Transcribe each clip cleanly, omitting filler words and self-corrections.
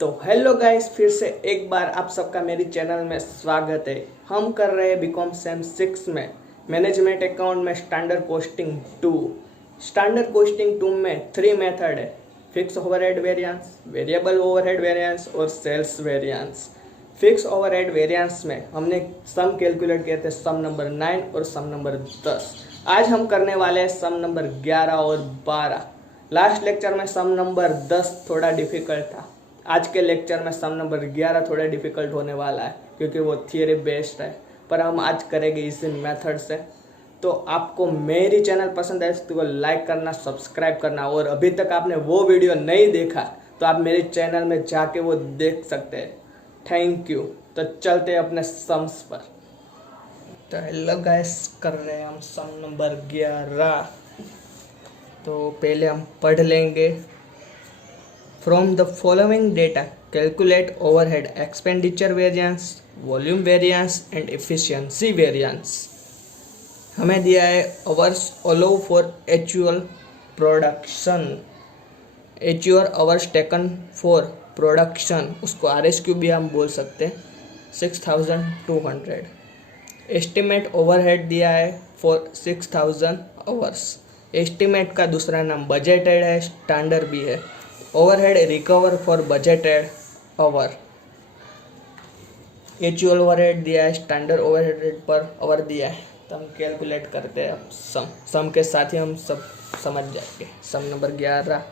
तो hello guys, फिर से एक बार आप सबका मेरी चैनल में स्वागत है। हम कर रहे हैं बीकॉम सेम 6 में मैनेजमेंट अकाउंट में स्टैंडर्ड कॉस्टिंग 2। स्टैंडर्ड कॉस्टिंग 2 में 3 मेथड है: fix overhead variance, variable overhead variance और sales variance. Fix overhead variance में हमने सम कैलकुलेट किए थे, सम नंबर 9 और सम नंबर 10। आज हम करने वाले हैं सम नंबर 11 और 12। लास्ट लेक्चर में सम नंबर 10 थोड़ा डिफिकल्ट था। आज के लेक्चर में सम नंबर 11 थोड़ा डिफिकल्ट होने वाला है क्योंकि वो थियरी बेस्ड है, पर हम आज करेंगे इसी मेथड से। तो आपको मेरी चैनल पसंद है तो लाइक करना, सब्सक्राइब करना, और अभी तक आपने वो वीडियो नहीं देखा तो आप मेरे चैनल में जाके वो देख सकते हैं। Thank you. तो चलते हैं अपने सम्स पर। तो हेलो गाइस, कर रहे हैं हम सम नंबर 11। तो पहले हम पढ़ लेंगे। From the following data calculate overhead expenditure variance, volume variance and efficiency variance. हमें दिया है hours allow for actual production, actual hours taken for production, उसको RSQ भी हम बोल सकते हैं, 6200। एस्टिमेट ओवरहेड दिया है फॉर 6000 आवर्स। एस्टिमेट का दूसरा नाम बजटेड है, स्टैंडर्ड भी है। Overhead recover for budgeted hour. Actual overhead दिया है, स्टैंडर्ड ओवरहेड पर आवर दिया है। तो हम कैलकुलेट करते हैं सम के साथ ही हम सब समझ जाएंगे। सम नंबर 11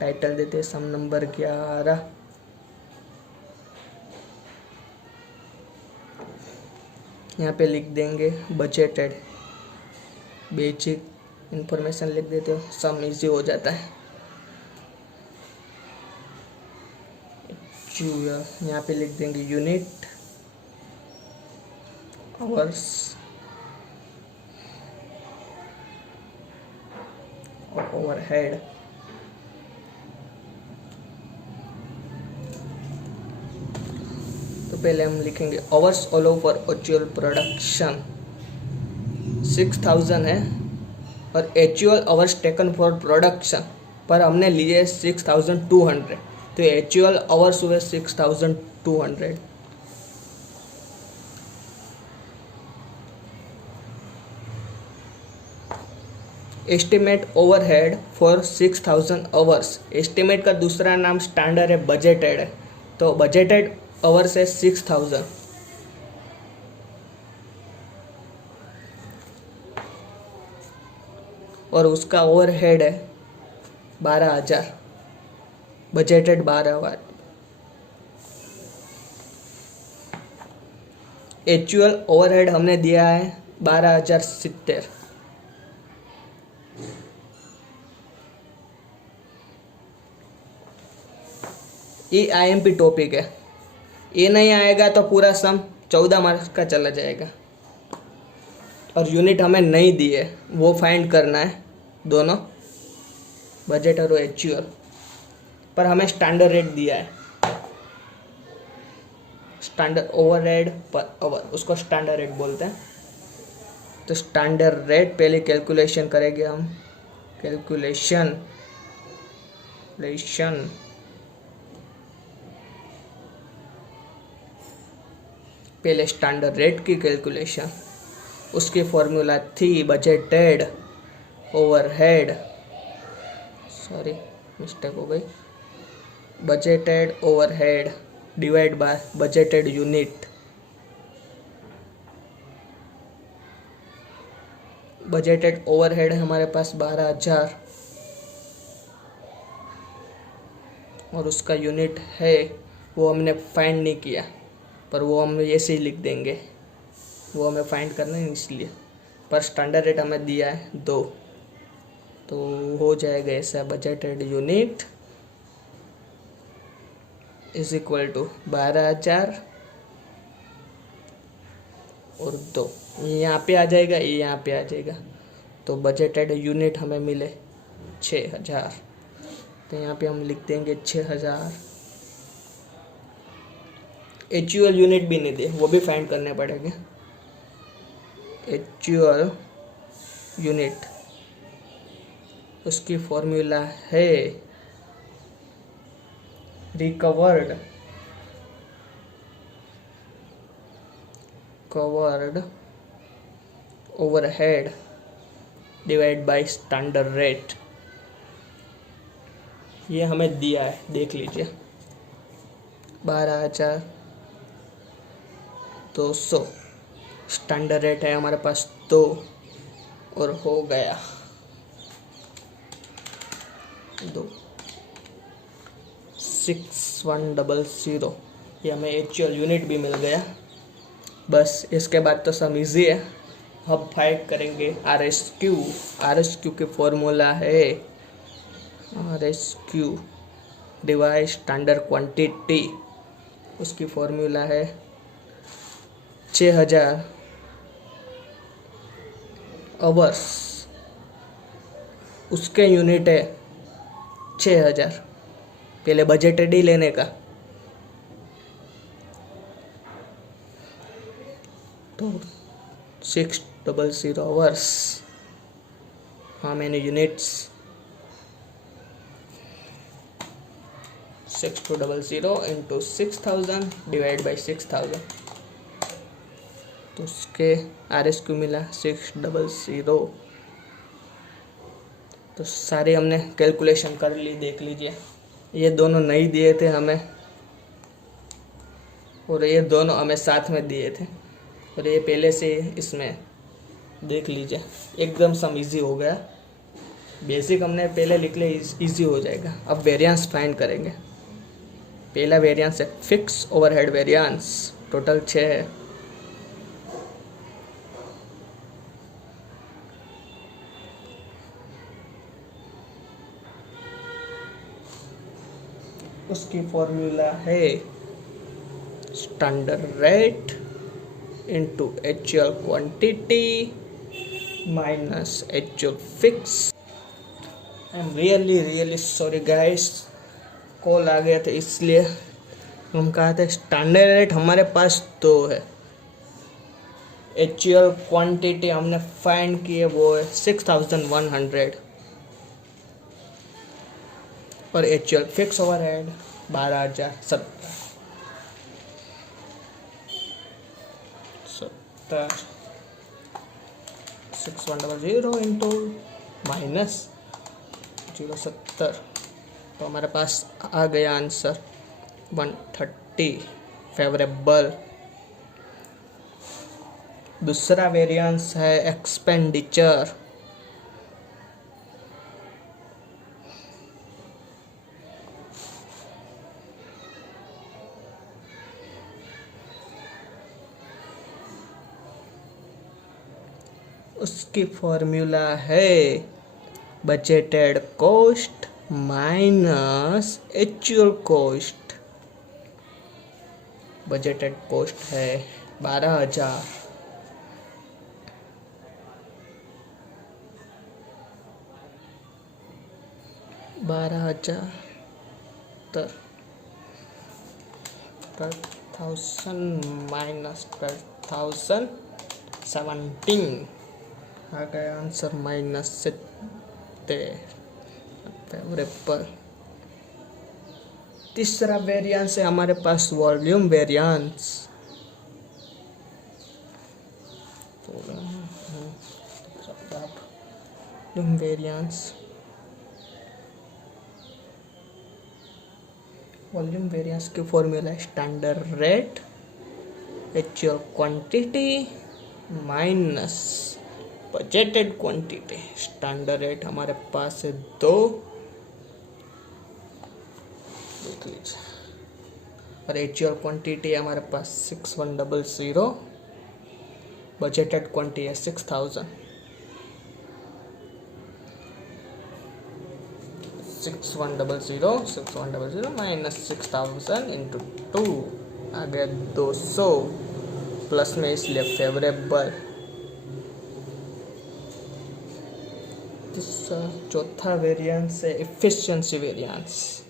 टाइटल देते हैं, सम नंबर 11। यहाँ पे लिख देंगे बजटेड, बेसिक इंफॉर्मेशन लिख देते हो, सम इजी हो जाता है। यहाँ पे लिख देंगे यूनिट, आवर्स, और ओवरहेड। तो पहले हम लिखेंगे hours all over actual production 6000 है, और actual hours taken for production पर हमने लिए 6200, तो एक्चुअल आवर्स हुए 6200। Estimate overhead for 6000 hours. Estimate का दूसरा नाम स्टैंडर्ड है, बजटेड है, तो बजटेड आवर्स है 6000। और उसका ओवरहेड है 12000, बजटेड 12,000। एक्चुअल ओवरहेड हमने दिया है 12070। ये IMP टॉपिक है, ये नहीं आएगा तो पूरा सम 14 मार्क्स का चला जाएगा। और यूनिट हमें नहीं दी है, वो फाइंड करना है दोनों, बजट और एक्चुअल। पर हमें स्टैंडर्ड रेट दिया है, स्टैंडर्ड ओवरहेड पर आवर, उसको स्टैंडर्ड रेट बोलते हैं। तो स्टैंडर्ड रेट पहले कैलकुलेशन करेंगे हम। कैलकुलेशन पहले स्टैंडर्ड रेट की कैलकुलेशन, उसकी फॉर्मूला थी बजटेड ओवरहेड, सॉरी मिस्टेक हो गई, budgeted overhead divide by budgeted unit. Budgeted overhead है हमारे पास 12000, और उसका यूनिट है, वो हमने फाइंड नहीं किया, पर वो हम ऐसे ही लिख देंगे, वो हमें फाइंड करना है इसलिए। पर स्टैंडर्ड रेट हमें दिया है 2, तो हो जाएगा ऐसा, budgeted unit is equal to 12000 और 2, यहाँ पे आ जाएगा, ये यहाँ पे आ जाएगा। तो बजटेड यूनिट हमें मिले 6000, तो यहाँ पे हम लिख देंगे 6000। एक्चुअल यूनिट भी नहीं दे, वो भी फाइंड करने पड़ेंगे। एक्चुअल यूनिट, उसकी फॉर्मूला है recovered covered overhead divide by standard rate, ये हमें दिया है, देख लीजिए 12,200, स्टैंडर्ड रेट है हमारे पास 2 और हो गया 6100, ये हमें एक्चुअल यूनिट भी मिल गया। बस इसके बाद तो सब इजी है। अब फाइंड करेंगे RSQ की फॉर्मूला है RSQ डिवाइड स्टैंडर्ड क्वांटिटी, उसकी फॉर्मूला है 6000 आवर्स, उसके यूनिट है 6000, पहले बजटेड ही लेने का। तो 600 आवर्स, हाँ मैंने यूनिट्स 6200 इंटू 6000 डिवाइड बाई 6000, तो उसके RSQ मिला 600। तो सारे हमने कैलकुलेशन कर ली, देख लीजिए। ये दोनों नहीं दिए थे हमें और ये दोनों हमें साथ में दिए थे, और ये पहले से इसमें देख लीजिए एकदम सम इजी हो गया। बेसिक हमने पहले लिख लिया, इजी हो जाएगा। अब वेरिएंस फाइंड करेंगे। पहला वेरिएंस है फिक्स ओवरहेड वेरिएंस, टोटल 6 है। उसकी फॉर्मूला है standard rate into actual quantity minus actual fix. I am really sorry guys, call आ गया था इसलिए हम कहा था स्टैंडर्ड रेट हमारे पास 2 है, एक्चुअल क्वांटिटी हमने फाइंड की है वो है 6100, और actual fix overhead 12,070 6100 into minus 070, तो हमारे पास आ गया आंसर 130 फेवरेबल। दूसरा वेरिएंस है एक्सपेंडिचर। उसकी फॉर्मूला है budgeted cost minus actual cost. Budgeted cost है 12,000, तो 12,000 माइनस 12,017 आ गया आंसर -70 फेवरेबल। तीसरा वेरिएंस है हमारे पास वॉल्यूम वेरिएंस। वॉल्यूम वेरिएंस की फॉर्मूला है standard rate actual quantity minus budgeted quantity. Standard rate हमारे पास है 2, देख लीजिए, और एक्चुअल क्वांटिटी है हमारे पास 6100, बजटेड क्वांटिटी है 6000। 6100 माइनस 6000 इंटू 2 आ गया 200, प्लस में इसलिए फेवरेबल। चौथा वेरिएंस है एफिशिएंसी वेरिएंस।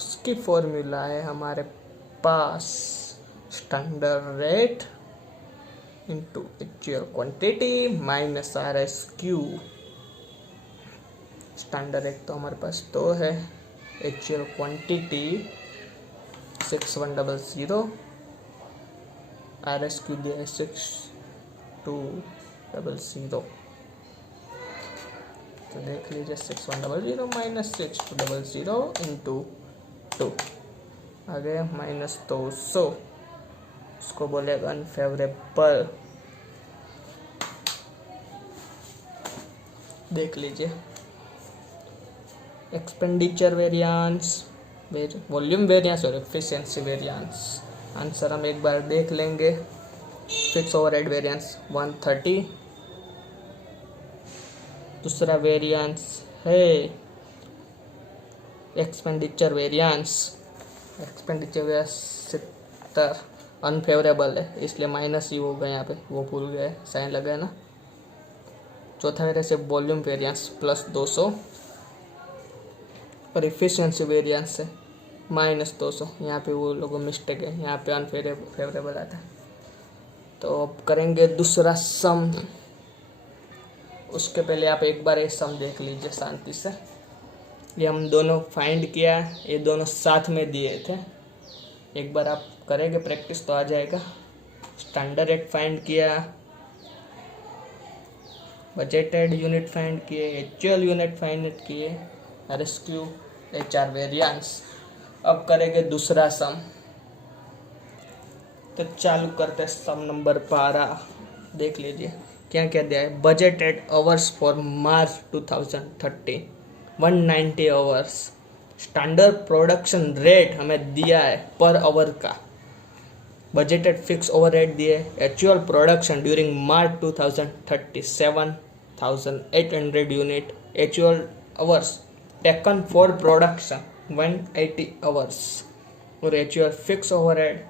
उसकी फॉर्मूला है हमारे पास standard rate into actual quantity minus R S Q. Standard rate तो हमारे पास तो है, actual quantity 6100, R S Q दिया है 6200। तो देख लीजिए 6100 माइनस 6200 इंटू 2 आ गया -200। उसको बोलेगा अनफेवरेबल। देख लीजिए एक्सपेंडिचर वेरिएंस, वॉल्यूम वेरिएंस और एफिशिएंसी वेरिएंस। आंसर हम एक बार देख लेंगे। Fix overhead variance 130। दूसरा वेरिएंस है एक्सपेंडिचर वेरिएंस 70 अनफेवरेबल है, इसलिए माइनस ही होगा यहाँ पे, वो भूल गए साइन लगा है ना। चौथा मेरे से वॉल्यूम वेरिएंस +200 और इफिशिएंसी वेरिएंस है -200। यहाँ पे वो लोगों मिस्टेक है, यहाँ पे अनफेवरेबल आता है। तो अब करेंगे दूसरा सम। उसके पहले आप एक बार ये सम देख लीजिए शांति से। ये हम दोनों फाइंड किया, ये दोनों साथ में दिए थे। एक बार आप करेंगे प्रैक्टिस तो आ जाएगा। स्टैंडर्ड रेट फाइंड किया, बजटेड यूनिट फाइंड किए, एक्चुअल यूनिट फाइंड किए, आरएसक्यू, एचआर वेरिएंस। अब करेंगे दूसरा सम। तो चालू करते सम नंबर 12। देख लीजिए क्या क्या दिया है। Budgeted hours for March 2013 190 hours. Standard production rate हमें दिया है पर आवर का। बजटेड फिक्स ओवरहेड दिए। Actual production during March 2030 7,800 unit. Actual hours taken for production 180 hours और एक्चुअल फिक्स ओवरहेड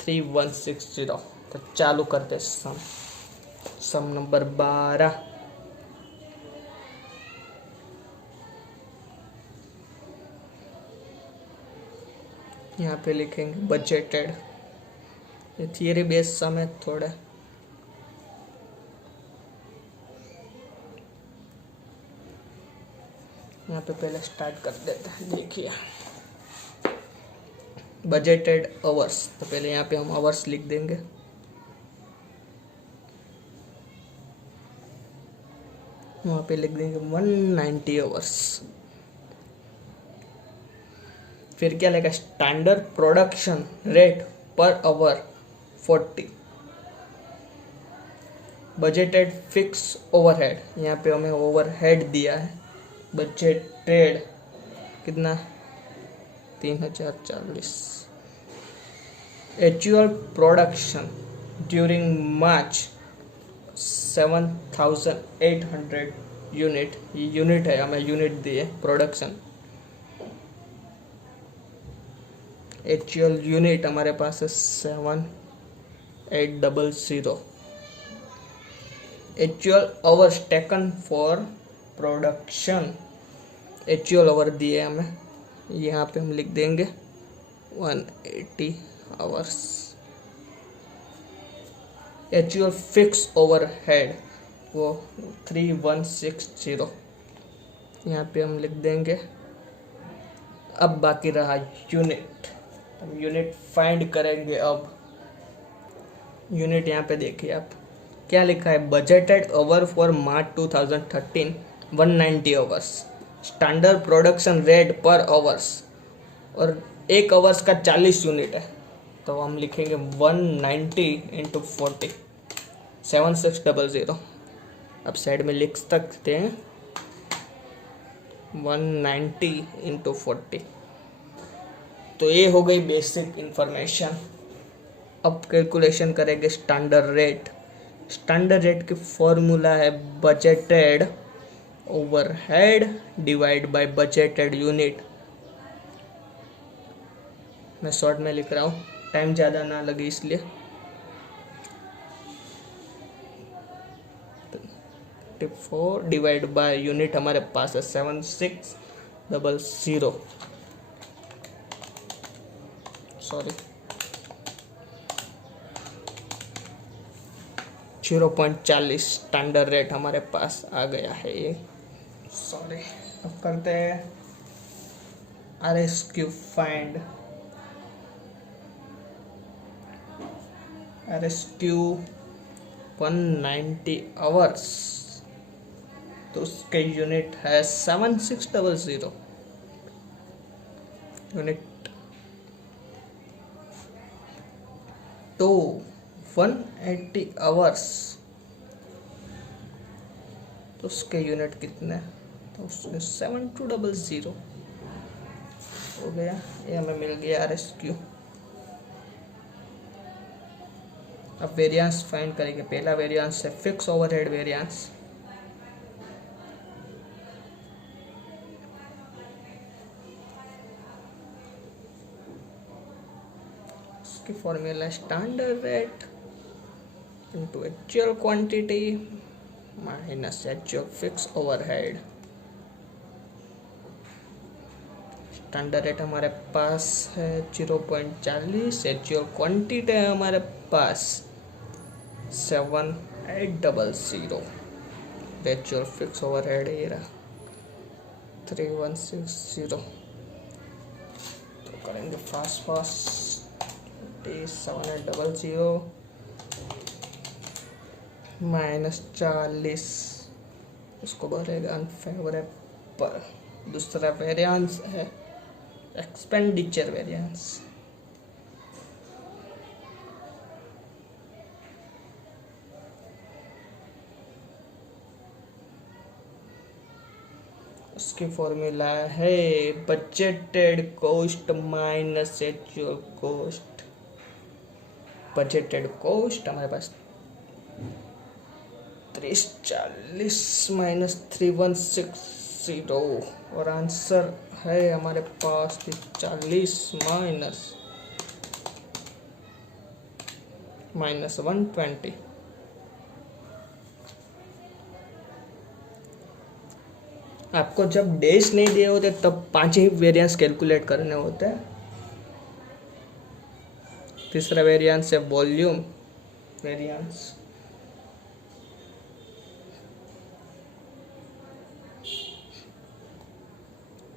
3160। तो चालू करते सम नंबर 12। यहाँ पे लिखेंगे बजटेड। ये थियरी बेस्ड सम है थोड़ा। यहाँ पे पहले स्टार्ट कर देते हैं। देखिए बजटेड आवर्स, तो पहले यहाँ पे हम आवर्स लिख देंगे। वहाँ पे लिख देंगे 190 आवर्स। फिर क्या लेगा, standard production rate per hour 40। Budgeted fix overhead, यहाँ पे हमें ओवरहेड दिया है बजटेड कितना 3040। एक्चुअल प्रोडक्शन ड्यूरिंग मार्च 7,800 यूनिट। ये यूनिट है, हमें यूनिट दिए प्रोडक्शन। एक्चुअल यूनिट हमारे पास है 7800। Actual hours taken for production, actual our दिए हमें, यहाँ पे हम लिख देंगे 180 आवर्स। एक्चुअल फिक्स ओवरहेड वो 3160, यहाँ पे हम लिख देंगे। अब बाकी रहा यूनिट, हम यूनिट फाइंड करेंगे। अब यूनिट यहाँ पे देखिए आप क्या लिखा है, budgeted hour for March 2013 190 hours. Standard production rate पर आवर्स, और एक आवर्स का 40 यूनिट है, तो हम लिखेंगे 190 इंटू 40 7600। अब साइड में लिख सकते हैं 190 इंटू 40। तो ये हो गई बेसिक इंफॉर्मेशन। अब कैलकुलेशन करेंगे स्टैंडर्ड रेट। स्टैंडर्ड रेट की फॉर्मूला है budgeted overhead divide by budgeted unit. मैं शॉर्ट में लिख रहा हूँ, टाइम ज़्यादा ना लगे इसलिए। 4 डिवाइड बाय यूनिट हमारे पास है 7600। सॉरी 0.40 स्टैंडर्ड रेट हमारे पास आ गया है ये। सॉरी, अब करते हैं RSQ फाइंड। RSQ 190 आवर्स, तो उसके यूनिट है 7600 यूनिट। तो 180 आवर्स, तो उसके यूनिट कितने, तो उसके 7200 हो गया। ये हमें मिल गया RSQ। अब वेरिएंस फाइंड करेंगे। पहला वेरिएंस है फिक्स ओवरहेड वेरिएंस। इसकी formula standard rate into actual quantity minus actual fix overhead. Standard rate हमारे पास है 0.40, एक्चुअल क्वांटिटी है हमारे पास 7800, एक्चुअल फिक्स ओवरहेड ये रहा 3160। तो करेंगे फास्ट 7800 माइनस 40, उसको भरेगा अनफेवरेबल। दूसरा वेरिएंस है एक्सपेंडिचर वेरिएंस। उसकी फॉर्मूला है budgeted cost minus actual cost. Budgeted cost हमारे पास 3040 माइनस 3160, और आंसर है हमारे पास 40 माइनस 120। आपको जब डेज नहीं दिए होते तब 5 ही वेरिएंस कैलकुलेट करने होते हैं। तीसरा वेरिएंस है volume variance.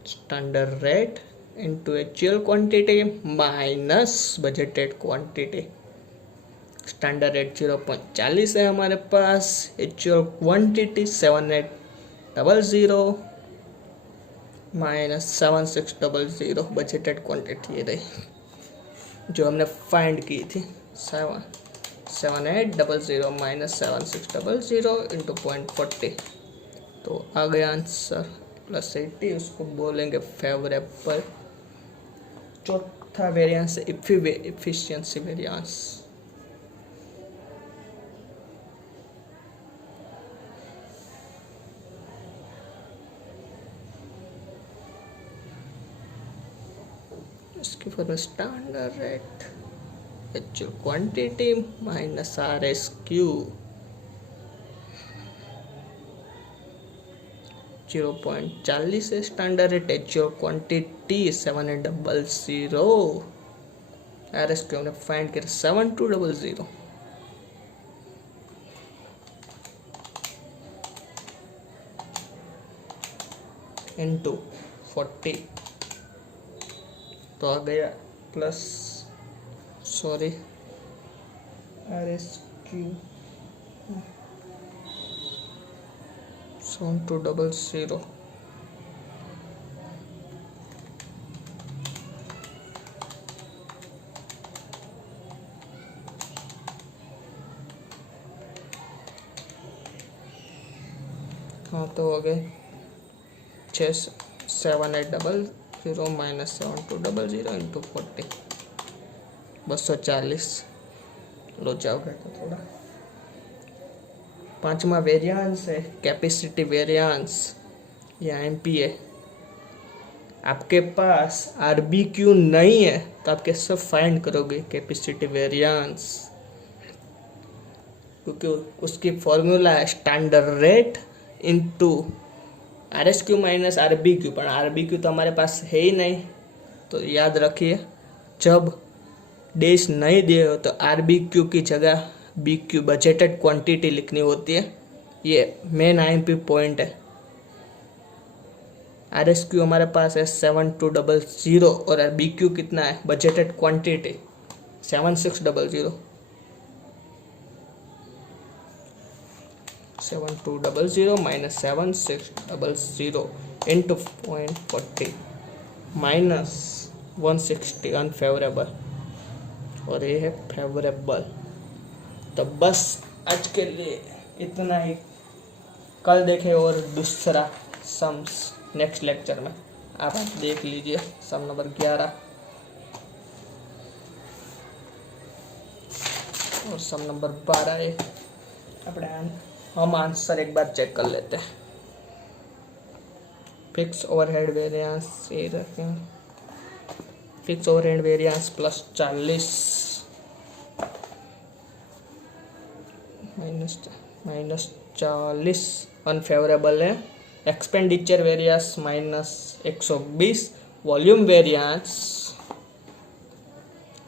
Standard rate into actual quantity minus budgeted quantity. Standard rate 0.40 है हमारे पास, actual quantity 7800 minus 7600, budgeted quantity ये रही जो हमने फाइंड की थी 7800 माइनस 7600 इंटू 0.40, तो आ गया आंसर +80। उसको बोलेंगे फेवरेबल। चौथा वेरिएंस इफिशिएंसी वेरिएंस। इसकी formula standard rate actual quantity minus RSQ। 0.40 है standard rate, actual quantity 7800, RSQ हमने फाइंड किया 7200। इंटू 40, तो आ गया प्लस RSQ 7200। हाँ, तो हो गए 7800 माइनस 7200 इंटू 40, 240 लो जाओगे तो थोड़ा। पांचवा वेरिएंस है कैपेसिटी वेरिएंस या MPa। आपके पास RBQ नहीं है तो आप कैसे फाइंड करोगे कैपेसिटी वेरिएंस, क्योंकि उसकी फॉर्मूला है standard rate into RSQ minus RBQ, पर RBQ तो हमारे पास है ही नहीं। तो याद रखिए, जब डैश नहीं दिए हो तो आर बी क्यू की जगह बी क्यू बजटेड क्वांटिटी लिखनी होती है। ये मेन IMP पॉइंट है। RSQ हमारे पास है 7200 और BQ कितना है budgeted quantity 7600। 7200 minus 7600 into 0.40 minus 160 unfavourable और ये है फेवरेबल। तो बस आज के लिए इतना ही। कल देखें और दूसरा सम्स नेक्स्ट लेक्चर में। आप देख लीजिए सम नंबर 11 और सम नंबर 12 है। अपने हम आंसर एक बार चेक कर लेते हैं। फिक्स ओवरहेड वेरिएंस ये रखें, fix overhead variance plus 40 minus 40 unfavourable है। Expenditure variance minus 120, volume variance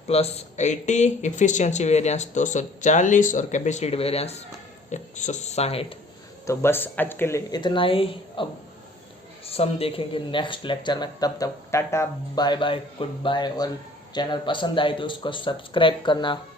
plus 80, efficiency variance 240 और कैपेसिटी वेरियंस 160। तो बस आज के लिए इतना ही। अब सम देखेंगे नेक्स्ट लेक्चर में। तब तक tata bye bye good bye. और चैनल पसंद आए तो उसको सब्सक्राइब करना